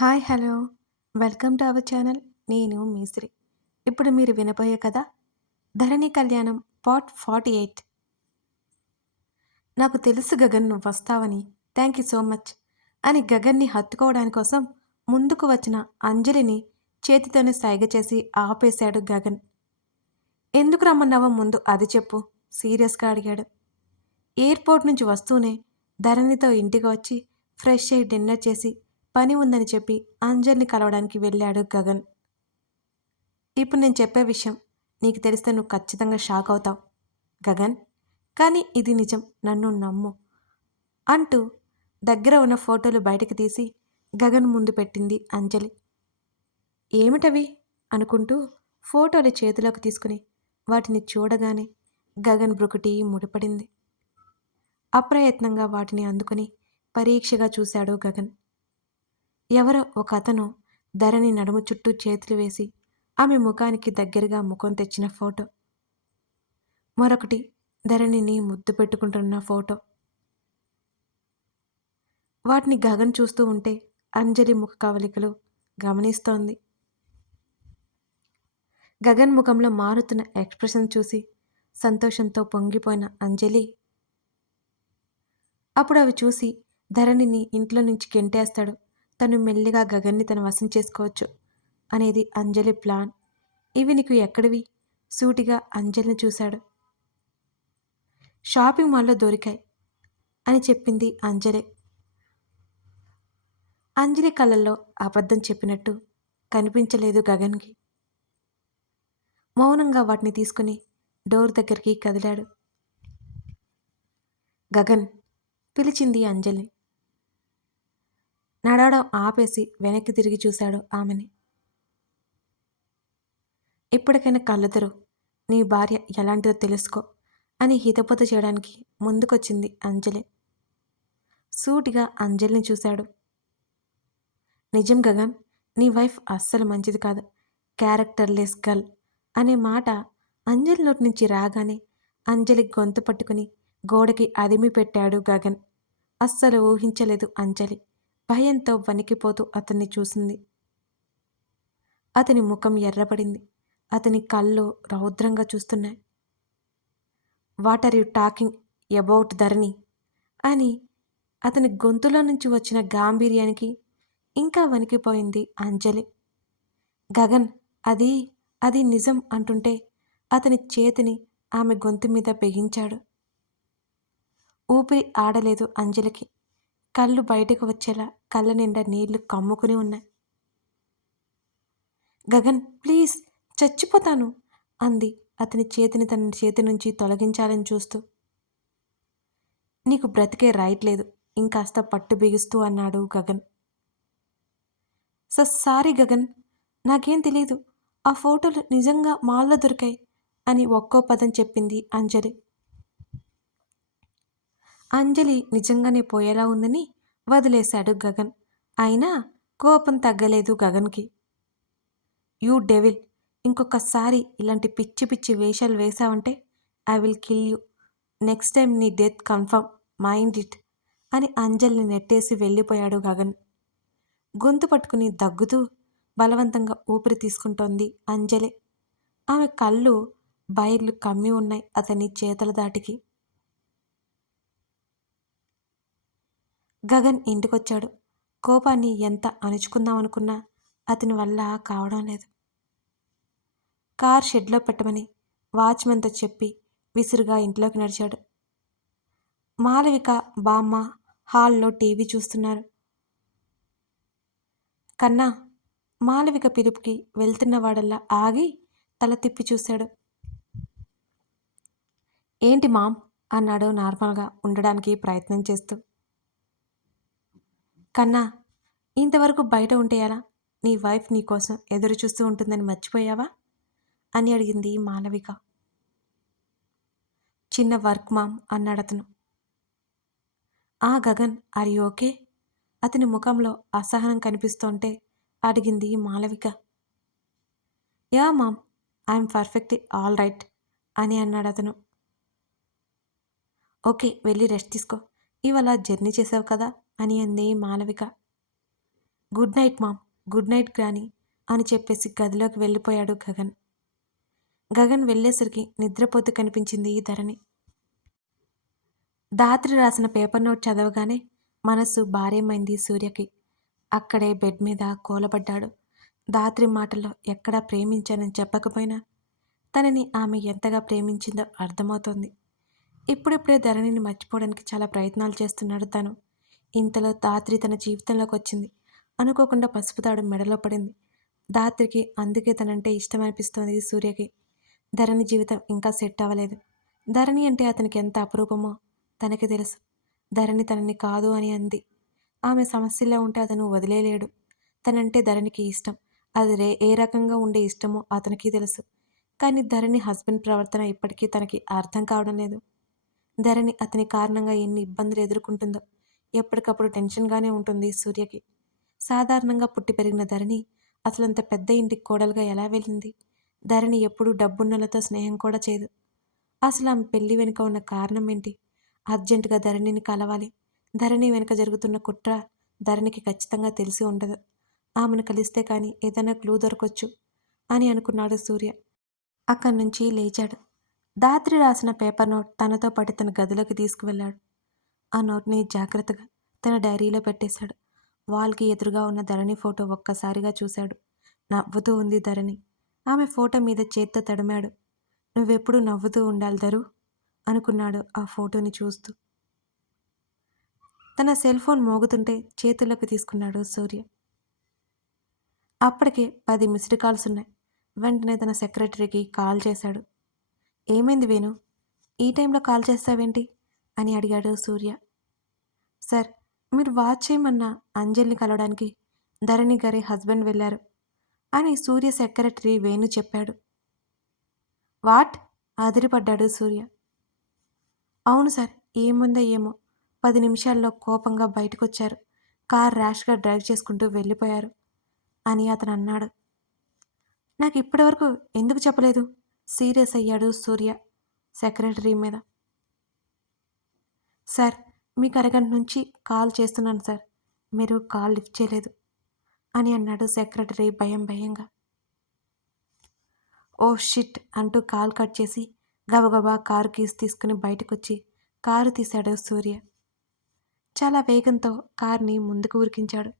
Hi hello. Welcome to our channel. నేను మీశ్రీ. ఇప్పుడు మీరు వినబోయే కదా ధరణి కళ్యాణం పార్ట్ ఫార్టీ ఎయిట్. నాకు తెలుసు గగన్ నువ్వు వస్తావని. థ్యాంక్ యూ సో మచ్ అని గగన్ని హత్తుకోవడాని కోసం ముందుకు వచ్చిన అంజలిని చేతితోనే సైగ చేసి ఆపేశాడు గగన్. ఎందుకు రమ్మన్నావో ముందు అది చెప్పు సీరియస్గా అడిగాడు. ఎయిర్పోర్ట్ నుంచి వస్తూనే ధరణితో ఇంటికి వచ్చి ఫ్రెష్ అయ్యి డిన్నర్ చేసి పని ఉందని చెప్పి అంజలిని కలవడానికి వెళ్ళాడు గగన్. ఇప్పుడు నేను చెప్పే విషయం నీకు తెలిస్తే నువ్వు ఖచ్చితంగా షాక్ అవుతావు గగన్. కానీ ఇది నిజం నన్ను నమ్ము అంటూ దగ్గర ఉన్న ఫోటోలు బయటకు తీసి గగన్ ముందు పెట్టింది అంజలి. ఏమిటవి? అనుకుంటూ ఫోటోలు చేతిలోకి తీసుకుని వాటిని చూడగానే గగన్ బ్రుకుటి ముడిపడింది. అప్రయత్నంగా వాటిని అందుకుని పరీక్షగా చూశాడు గగన్. ఎవరో ఒక అతను ధరణి నడుము చుట్టూ చేతులు వేసి ఆమె ముఖానికి దగ్గరగా ముఖం తెచ్చిన ఫోటో. మరొకటి ధరణిని ముద్దు పెట్టుకుంటున్న ఫోటో. వాటిని గగన్ చూస్తూ ఉంటే అంజలి ముఖ కవలికలు గమనిస్తోంది. గగన్ ముఖంలో మారుతున్న ఎక్స్ప్రెషన్ చూసి సంతోషంతో పొంగిపోయిన అంజలి. అప్పుడు అవి చూసి ధరణిని ఇంట్లో నుంచి గెంటేస్తాడు తను మెల్లిగా గగన్ని తన వశం చేసుకోవచ్చు అనేది అంజలి ప్లాన్. ఇవి నీకు ఎక్కడివి? సూటిగా అంజలిని చూశాడు. షాపింగ్ మాల్లో దొరికాయి అని చెప్పింది అంజలి. అంజలి కళ్ళల్లో అబద్ధం చెప్పినట్టు కనిపించలేదు గగన్కి. మౌనంగా వాటిని తీసుకుని డోర్ దగ్గరికి కదిలాడు. గగన్ పిలిచింది అంజలి. నడవడం ఆపేసి వెనక్కి తిరిగి చూశాడు ఆమెని. ఇప్పటికైనా కళ్ళెదరు నీ భార్య ఎలాంటిదో తెలుసుకో అని హితపోత చేయడానికి ముందుకొచ్చింది అంజలి. సూటిగా అంజలిని చూశాడు. నిజం గగన్ నీ వైఫ్ అస్సలు మంచిది కాదు క్యారెక్టర్లెస్ గర్ల్ అనే మాట అంజలి నోటి నుంచి రాగానే అంజలి గొంతు పట్టుకుని గోడకి అదిమి పెట్టాడు గగన్. అస్సలు ఊహించలేదు అంజలి. భయంతో వణికిపోతూ అతన్ని చూసింది. అతని ముఖం ఎర్రబడింది. అతని కళ్ళు రౌద్రంగా చూస్తున్నాయి. What are you talking about Dharani? అని అతని గొంతులో నుంచి వచ్చిన గాంభీర్యానికి ఇంకా వణికిపోయింది అంజలి. గగన్ అది అది నిజం అంటుంటే అతని చేతిని ఆమె గొంతు మీద బిగించాడు. ఊపిరి ఆడలేదు అంజలికి. కళ్ళు బయటకు వచ్చేలా కళ్ళ నిండా నీళ్ళు కమ్ముకుని ఉన్నాయి. గగన్ ప్లీజ్ చచ్చిపోతాను అంది. అతని చేతిని తన చేతి నుంచి తొలగించాలని చూస్తూ. నీకు బ్రతికే రైట్ లేదు. ఇంకాస్త పట్టు బిగుస్తూ అన్నాడు గగన్. సారీ గగన్. నాకేం తెలియదు ఆ ఫోటోలు నిజంగా మాల్లో దొరికాయి అని ఒక్కో పదం చెప్పింది అంజలి. అంజలి నిజంగానే పోయేలా ఉందని వదిలేశాడు గగన్. అయినా కోపం తగ్గలేదు గగన్కి. యూ డెవిల్ ఇంకొకసారి ఇలాంటి పిచ్చి పిచ్చి వేషాలు వేశావంటే I will kill you. Next time నీ డెత్ కన్ఫర్మ్ మైండ్ ఇట్ అని అంజలిని నెట్టేసి వెళ్ళిపోయాడు గగన్. గొంతు పట్టుకుని దగ్గుతూ బలవంతంగా ఊపిరి తీసుకుంటోంది అంజలి. ఆమె కళ్ళు బయర్లు కమ్మి ఉన్నాయి అతని చేతల దాటికి. గగన్ ఇంటికొచ్చాడు. కోపాన్ని ఎంత అణుచుకుందామనుకున్నా అతని వల్ల కావడం లేదు. కార్ షెడ్లో పెట్టమని వాచ్మెన్తో చెప్పి విసురుగా ఇంట్లోకి నడిచాడు. మాలవిక బామ్మ హాల్లో టీవీ చూస్తున్నారు. కన్నా మాలవిక పిలుపుకి వెళ్తున్నవాడల్లా ఆగి తల తిప్పి చూశాడు. ఏంటి మామ్? అన్నాడు నార్మల్గా ఉండడానికి ప్రయత్నం చేస్తూ. కన్నా ఇంతవరకు బయట ఉంటే ఎలా? నీ వైఫ్ నీ కోసం ఎదురు చూస్తూ ఉంటుందని మర్చిపోయావా? అని అడిగింది మాలవిక. చిన్న వర్క్ మామ్ అన్నాడు అతను. ఆ గగన్ ఆర్ యూ ఓకే? అతని ముఖంలో అసహనం కనిపిస్తుంటే అడిగింది Malavika. Yeah mom I'm perfectly all right అని అన్నాడు అతను. ఓకే వెళ్ళి రెస్ట్ తీసుకో. ఇవాళ జర్నీ చేసావు కదా? అని అంది Malavika. Good night mom good night granny అని చెప్పేసి గదిలోకి వెళ్ళిపోయాడు గగన్. గగన్ వెళ్ళేసరికి నిద్రపోతూ కనిపించింది ఈ ధరణి. దాత్రి రాసిన పేపర్ నోట్ చదవగానే మనస్సు భార్యమైంది సూర్యకి. అక్కడే బెడ్ మీద కూలబడ్డాడు. దాత్రి మాటల్లో ఎక్కడా ప్రేమించానని చెప్పకపోయినా తనని ఆమె ఎంతగా ప్రేమించిందో అర్థమవుతోంది. ఇప్పుడిప్పుడే ధరణిని మర్చిపోవడానికి చాలా ప్రయత్నాలు చేస్తున్నాడు తను. ఇంతలో దాత్రి తన జీవితంలోకి వచ్చింది. అనుకోకుండా పసుపు తాడు మెడలో పడింది. దాత్రికి అందుకే తనంటే ఇష్టం అనిపిస్తోంది సూర్యకి. ధరణి జీవితం ఇంకా సెట్ అవ్వలేదు. ధరణి అంటే అతనికి ఎంత అపురూపమో తనకి తెలుసు. ధరణి తనని కాదు అని అంది. ఆమె సమస్యలో ఉంటే అతను వదిలేలేడు తనంటే ధరణికి ఇష్టం. అది రే ఏ రకంగా ఉండే ఇష్టమో అతనికి తెలుసు. కానీ ధరణి హస్బెండ్ ప్రవర్తన ఇప్పటికీ తనకి అర్థం కావడం లేదు. ధరణి అతని కారణంగా ఎన్ని ఇబ్బందులు ఎదుర్కొంటుందో ఎప్పటికప్పుడు టెన్షన్గానే ఉంటుంది సూర్యకి. సాధారణంగా పుట్టి పెరిగిన ధరణి అసలంత పెద్ద ఇంటికి కోడలుగా ఎలా వెళ్ళింది? ధరణి ఎప్పుడూ డబ్బున్నలతో స్నేహం కూడా చేయదు. అసలు ఆమె పెళ్ళి వెనుక ఉన్న కారణం ఏంటి? అర్జెంటుగా ధరణిని కలవాలి. ధరణి వెనుక జరుగుతున్న కుట్ర ధరణికి ఖచ్చితంగా తెలిసి ఉండదు. ఆమెను కలిస్తే కానీ ఏదైనా క్లూ దొరకొచ్చు అని అనుకున్నాడు సూర్య. అక్కడి నుంచి లేచాడు. దాత్రి రాసిన పేపర్ నోట్ తనతో పాటు తన గదిలోకి తీసుకువెళ్ళాడు. ఆ నోట్ని జాగ్రత్తగా తన డైరీలో పెట్టేశాడు. వాల్కి ఎదురుగా ఉన్న ధరణి ఫోటో ఒక్కసారిగా చూశాడు. నవ్వుతూ ఉంది ధరణి. ఆమె ఫోటో మీద చేత్తో తడిమాడు. నువ్వెప్పుడు నవ్వుతూ ఉండాలి ధరు అనుకున్నాడు ఆ ఫోటోని చూస్తూ. తన సెల్ ఫోన్ మోగుతుంటే చేతుల్లోకి తీసుకున్నాడు సూర్య. అప్పటికే పది మిస్డ్ కాల్స్ ఉన్నాయి. వెంటనే తన సెక్రటరీకి కాల్ చేశాడు. ఏమైంది వేణు? ఈ టైంలో కాల్ చేస్తావేంటి? అని అడిగాడు సూర్య. సార్ మీరు వాచ్ చేయమన్న అంజలిని కలవడానికి? ధరణి గారి హస్బెండ్ వెళ్ళారు అని సూర్య సెక్రటరీ వేణు చెప్పాడు. వాట్? అదిరిపడ్డాడు సూర్య. అవును సార్ ఏముందో ఏమో. పది నిమిషాల్లో కోపంగా బయటకొచ్చారు. కార్ ర్యాష్గా డ్రైవ్ చేసుకుంటూ వెళ్ళిపోయారు అని అతను అన్నాడు. నాకు ఇప్పటివరకు ఎందుకు చెప్పలేదు? సీరియస్ అయ్యాడు సూర్య సెక్రటరీ మీద. సార్ మీకు అరగంట నుంచి కాల్ చేస్తున్నాను సార్. మీరు కాల్ లిఫ్ట్ చేయలేదు అని అన్నాడు సెక్రటరీ భయం భయంగా. ఓ షిట్ అంటూ కాల్ కట్ చేసి గబగబా కారు కీస్ తీసుకుని బయటకొచ్చి కారు తీశాడు సూర్య. చాలా వేగంతో కార్ని ముందుకు ఉరికించాడు.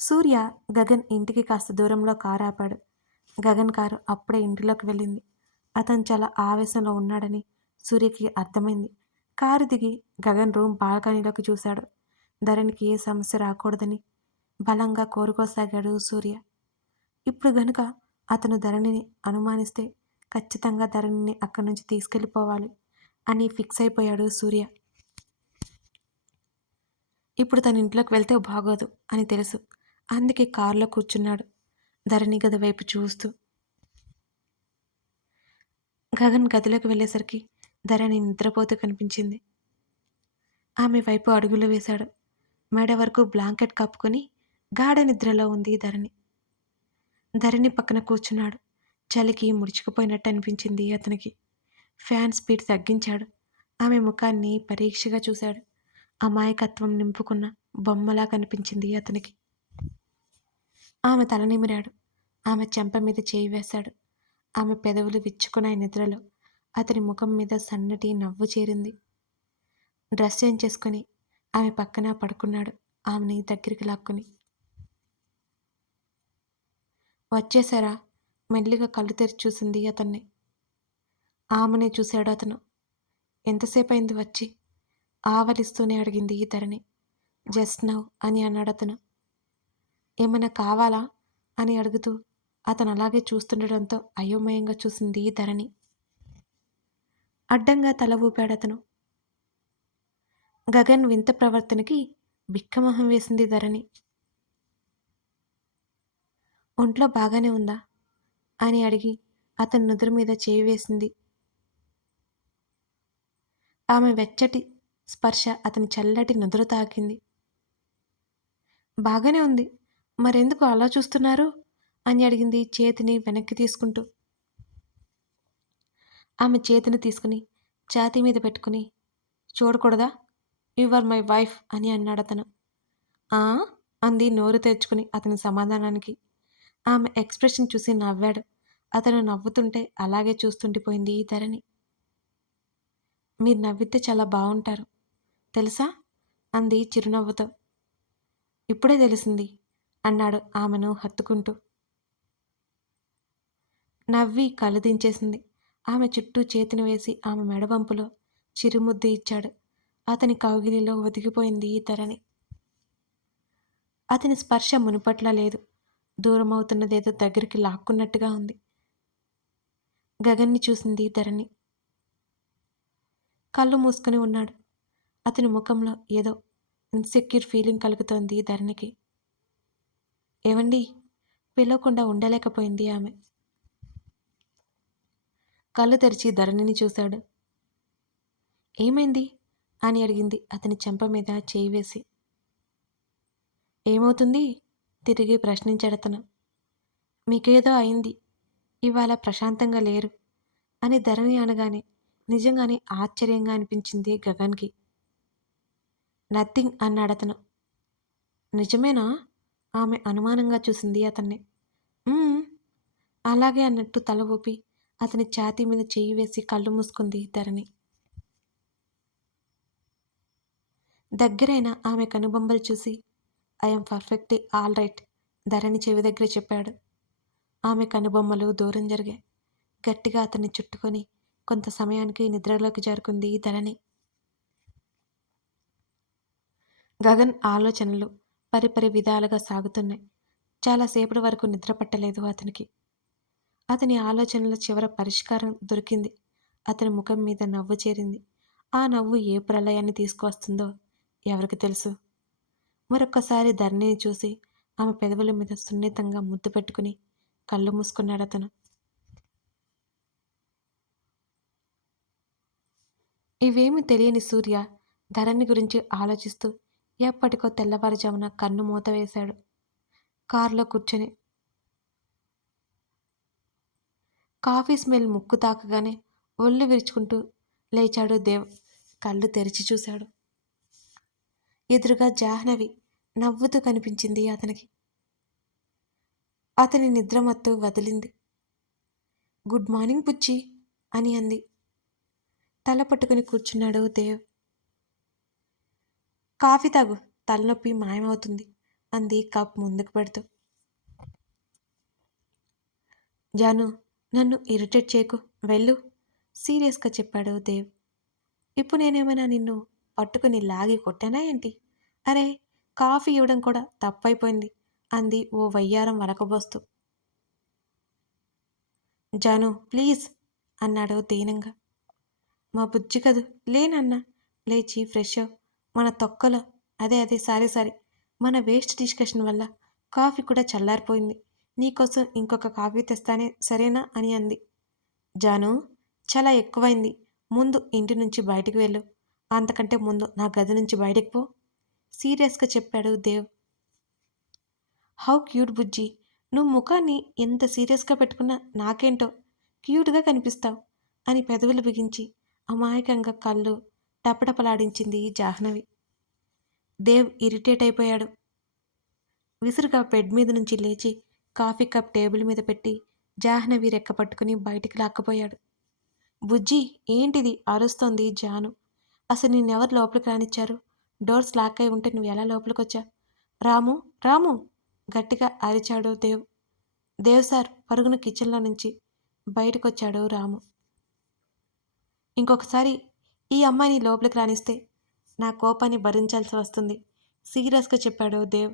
సూర్య గగన్ ఇంటికి కాస్త దూరంలో కారు ఆపాడు. గగన్ కారు అప్పుడే ఇంటిలోకి వెళ్ళింది. అతను చాలా ఆవేశంలో ఉన్నాడని సూర్యకి అర్థమైంది. కారు దిగి గగన్ రూమ్ బాల్కనీలోకి చూశాడు. ధరణికి ఏ సమస్య రాకూడదని బలంగా కోరుకోసాగాడు సూర్య. ఇప్పుడు గనుక అతను ధరణిని అనుమానిస్తే ఖచ్చితంగా ధరణిని అక్కడి నుంచి తీసుకెళ్ళిపోవాలి అని ఫిక్స్ అయిపోయాడు సూర్య. ఇప్పుడు తన ఇంట్లోకి వెళ్తే బాగోదు అని తెలుసు. అందుకే కారులో కూర్చున్నాడు. ధరణి గది వైపు చూస్తూ గగన్ గదిలోకి వెళ్ళేసరికి ధరణి నిద్రపోతూ కనిపించింది. ఆమె వైపు అడుగులు వేశాడు. మెడ వరకు బ్లాంకెట్ కప్పుకొని గాఢ నిద్రలో ఉంది ధరణి. ధరణి పక్కన కూర్చున్నాడు. చలికి ముడుచుకుపోయినట్టు అనిపించింది అతనికి. ఫ్యాన్ స్పీడ్ తగ్గించాడు. ఆమె ముఖాన్ని పరీక్షగా చూశాడు. అమాయకత్వం నింపుకున్న బొమ్మలా కనిపించింది అతనికి. ఆమె తల నిమిరాడు. ఆమె చెంప మీద చేయి వేశాడు. ఆమె పెదవులు విచ్చుకున్నాయి నిద్రలో. అతని ముఖం మీద సన్నటి నవ్వు చేరింది. డ్రెస్ చేంజ్ చేసుకుని ఆమె పక్కన పడుకున్నాడు. ఆమెని దగ్గరికి లాక్కుని వచ్చేసారా? మెల్లిగా కళ్ళు తెరిచి చూసింది అతన్ని. ఆమెనే చూశాడు అతను. ఎంతసేపు అయింది వచ్చి? ఆవలిస్తూనే అడిగింది ఈ ధరణి జస్ట్ నవ్ అని అన్నాడు అతను ఏమైనా కావాలా? అని అడుగుతూ అతను అలాగే చూస్తుండటంతో అయోమయంగా చూసింది ఈ ధరణి. అడ్డంగా తల ఊపాడు అతను గగన్ వింత ప్రవర్తనకి బిక్కమొహం వేసింది ధరణి. ఒంట్లో బాగానే ఉందా? అని అడిగి అతని నుదురు మీద చేయి వేసింది. ఆమె వెచ్చటి స్పర్శ అతని చల్లటి నుదురు తాకింది. బాగానే ఉంది. మరెందుకు అలా చూస్తున్నారు? అని అడిగింది చేతిని వెనక్కి తీసుకుంటూ. ఆమె చేతిని తీసుకుని ఛాతీ మీద పెట్టుకుని చూడకూడదా? యు ఆర్ మై వైఫ్ అని అన్నాడు అతను. ఆ అంది నోరు తెచ్చుకుని అతని సమాధానానికి. ఆమె ఎక్స్ప్రెషన్ చూసి నవ్వాడు. అతను నవ్వుతుంటే అలాగే చూస్తుండిపోయింది ఈ ధరణి. మీరు నవ్వితే చాలా బాగుంటారు. తెలుసా అంది చిరునవ్వుతో. ఇప్పుడే తెలిసింది అన్నాడు ఆమెను హత్తుకుంటూ. నవ్వి కళ్ళు దించేసింది ఆమె చుట్టూ చేతిని వేసి ఆమె మెడవంపులో చిరుముద్దు ఇచ్చాడు. అతని కౌగిలిలో ఒదిగిపోయింది ఈ ధరణి. అతని స్పర్శ మునుపట్లా లేదు. దూరం అవుతున్నదేదో దగ్గరికి లాక్కున్నట్టుగా ఉంది. గగన్ని చూసింది ధరణి. కళ్ళు మూసుకుని ఉన్నాడు. అతని ముఖంలో ఏదో ఇన్సెక్యూర్ ఫీలింగ్ కలుగుతోంది ధరణికి. ఏవండి? పిలవకుండా ఉండలేకపోయింది ఆమె. కళ్ళు తెరిచి ధరణిని చూశాడు. ఏమైంది? అని అడిగింది అతని చెంప మీద చేయి వేసి. ఏమవుతుంది? తిరిగి ప్రశ్నించాడతను మీకేదో అయింది. ఇవాళ ప్రశాంతంగా లేరు అని ధరణి అనగానే నిజంగానే ఆశ్చర్యంగా అనిపించింది గగన్కి. నథింగ్ అతను. నిజమేనా? ఆమె అనుమానంగా చూసింది అతన్ని. అలాగే అన్నట్టు తల ఊపి అతని ఛాతీ మీద చెయ్యి వేసి కళ్ళు మూసుకుంది ధరణి. దగ్గరైన ఆమె కనుబొమ్మలు చూసి I'm perfectly all right Dharani చెవి దగ్గర చెప్పాడు. ఆమె కనుబొమ్మలు దూరం జరిగాయి. గట్టిగా అతన్ని చుట్టుకొని కొంత సమయానికి నిద్రలోకి జారుకుంది ధరణి. గగన్ ఆలోచనలు పరిపరి విధాలుగా సాగుతున్నాయి. చాలాసేపటి వరకు నిద్ర పట్టలేదు అతనికి. అతని ఆలోచనల చివర పరిష్కారం దొరికింది. అతని ముఖం మీద నవ్వు చేరింది. ఆ నవ్వు ఏ ప్రళయాన్ని తీసుకువస్తుందో ఎవరికి తెలుసు? మరొక్కసారి ధరణిని చూసి ఆమె పెదవుల మీద సున్నితంగా ముద్దు పెట్టుకుని కళ్ళు మూసుకున్నాడు అతను. ఇవేమి తెలియని సూర్య ధరణి గురించి ఆలోచిస్తూ ఎప్పటికో తెల్లవారుజామున కన్ను మూత వేశాడు. కారులో కూర్చొని కాఫీ స్మెల్ ముక్కు తాకగానే ఒళ్ళు విరుచుకుంటూ లేచాడు దేవ్. కళ్ళు తెరిచి చూశాడు. ఎదురుగా జాహ్నవి నవ్వుతూ కనిపించింది అతనికి. అతని నిద్రమత్తు వదిలింది. గుడ్ మార్నింగ్ బుచ్చి అని అంది. తల పట్టుకుని కూర్చున్నాడు దేవ్. కాఫీ తాగు తలనొప్పి మాయమవుతుంది అంది కప్ ముందుకు పెడుతూ. జాను నన్ను ఇరిటేట్ చేయకు. వెళ్ళు. సీరియస్గా చెప్పాడు దేవ్. ఇప్పుడు నేనేమైనా నిన్ను పట్టుకుని లాగి కొట్టానా ఏంటి? అరే కాఫీ ఇవ్వడం కూడా తప్పైపోయింది అంది ఓ వయ్యారం వరకబోస్తూ జాను ప్లీజ్ అన్నాడు దీనంగా. మా బుజ్జి కదు? లేనన్నా లేచి ఫ్రెష్ అవ్ మన తొక్కలో. అదే అదే సారీ సారీ. మన వేస్ట్ డిస్కషన్ వల్ల కాఫీ కూడా చల్లారిపోయింది. నీకోసం ఇంకొక కాఫీ తెస్తానే సరేనా? అని అంది. జాను చాలా ఎక్కువైంది. ముందు ఇంటి నుంచి బయటికి వెళ్ళు. అంతకంటే ముందు నా గది నుంచి బయటికి పో. సీరియస్గా చెప్పాడు దేవ్. హౌ క్యూట్ బుజ్జి! నువ్వు ముఖాన్ని ఎంత సీరియస్గా పెట్టుకున్నా నాకేంటో క్యూట్గా కనిపిస్తావు అని పెదవులు బిగించి అమాయకంగా కళ్ళు టపటపలాడించింది జాహ్నవి. దేవ్ ఇరిటేట్ అయిపోయాడు. విసురుగా బెడ్ మీద నుంచి లేచి కాఫీ కప్ టేబుల్ మీద పెట్టి జాహ్నవి రెక్క పట్టుకుని బయటికి లాక్కపోయాడు. బుజ్జి ఏంటిది? అరుస్తోంది జాను. అసలు నిన్నెవరు లోపలికి రానిచ్చారు? డోర్స్ లాక్ అయి ఉంటే నువ్వు ఎలా లోపలికి వచ్చా రాము రాము! గట్టిగా అరిచాడు దేవ్. దేవ్ సార్ పరుగున కిచెన్లో నుంచి బయటకు వచ్చాడు రాము. ఇంకొకసారి ఈ అమ్మాయిని లోపలికి రానిస్తే నా కోపాన్ని భరించాల్సి వస్తుంది. సీరియస్గా చెప్పాడు దేవ్.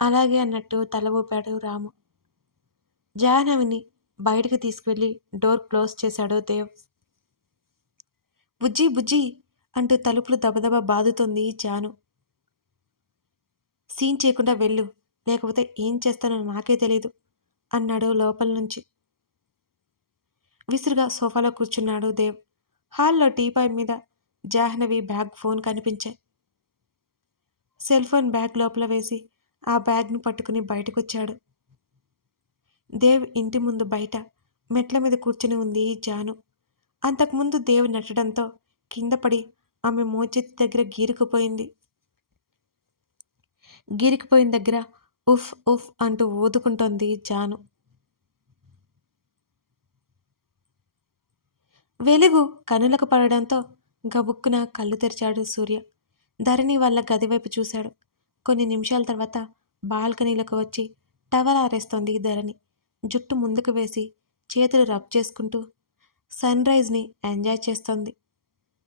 అలాగే అన్నట్టు తల ఊపాడు రాము. జాహ్నవిని బయటికి తీసుకువెళ్ళి డోర్ క్లోజ్ చేశాడు దేవ్. బుజ్జి బుజ్జి అంటూ తలుపులు దబదబ బాదుతోంది జాను. సీన్ చేయకుండా వెళ్ళు లేకపోతే ఏం చేస్తానో నాకే తెలియదు అన్నాడు లోపల నుంచి. విసురుగా సోఫాలో కూర్చున్నాడు దేవ్. హాల్లో టీపాయ్ మీద జాహ్నవి బ్యాగ్ ఫోన్ కనిపించాయి సెల్ ఫోన్ బ్యాగ్ లోపల వేసి ఆ బ్యాగ్ను పట్టుకుని బయటకొచ్చాడు. దేవ్ ఇంటి ముందు బయట మెట్ల మీద కూర్చుని ఉంది జాను. అంతకుముందు దేవ్ నట్టడంతో కింద పడి ఆమె మోచేతి దగ్గర గీరుకుపోయింది. గీరికిపోయిన దగ్గర ఉఫ్ ఉఫ్ అంటూ ఊదుకుంటోంది జాను. వెలుగు కనులకు పడడంతో గబుక్కున కళ్ళు తెరిచాడు సూర్య. ధరణి వాళ్ళ గది వైపు చూశాడు. కొన్ని నిమిషాల తర్వాత బాల్కనీలకు వచ్చి టవల్ ఆరేస్తోంది ధరణి. జుట్టు ముందుకు వేసి చేతులు రబ్ చేసుకుంటూ సన్ రైజ్ని ఎంజాయ్ చేస్తోంది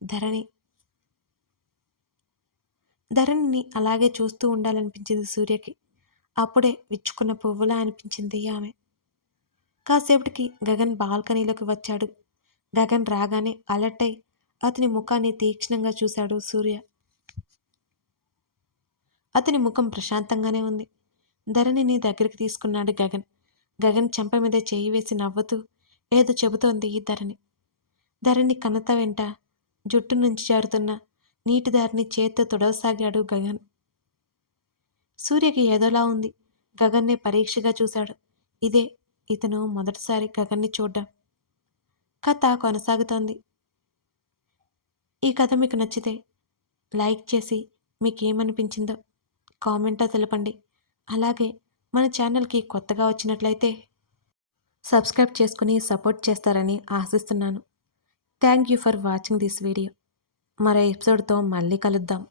ధరణి. ధరణిని అలాగే చూస్తూ ఉండాలనిపించింది సూర్యకి. అప్పుడే విచ్చుకున్న పువ్వులా అనిపించింది ఆమె. కాసేపటికి గగన్ బాల్కనీలోకి వచ్చాడు. గగన్ రాగానే అలర్ట్ అయి అతని ముఖాన్ని తీక్షణంగా చూశాడు సూర్య. అతని ముఖం ప్రశాంతంగానే ఉంది. ధరణిని దగ్గరికి తీసుకున్నాడు గగన్. గగన్ చెంప మీద చేయి వేసి నవ్వుతూ ఏదో చెబుతోంది ఈ ధరణి. ధరణి కనత వెంట జుట్టు నుంచి జారుతున్న నీటి దారిని చేత్తో తొడవసాగాడు గగన్. సూర్యకి ఏదోలా ఉంది. గగన్నే పరీక్షగా చూశాడు. ఇదే ఇతను మొదటిసారి గగన్ని చూడ్డం. కథ కొనసాగుతోంది. ఈ కథ మీకు నచ్చితే లైక్ చేసి మీకు ఏమనిపించిందో కామెంట్లో తెలపండి. అలాగే మన ఛానల్కి కొత్తగా వచ్చినట్లయితే సబ్స్క్రైబ్ చేసుకుని సపోర్ట్ చేస్తారని ఆశిస్తున్నాను. Thank you for watching this video. మరో ఎపిసోడ్తో మళ్ళీ కలుద్దాం.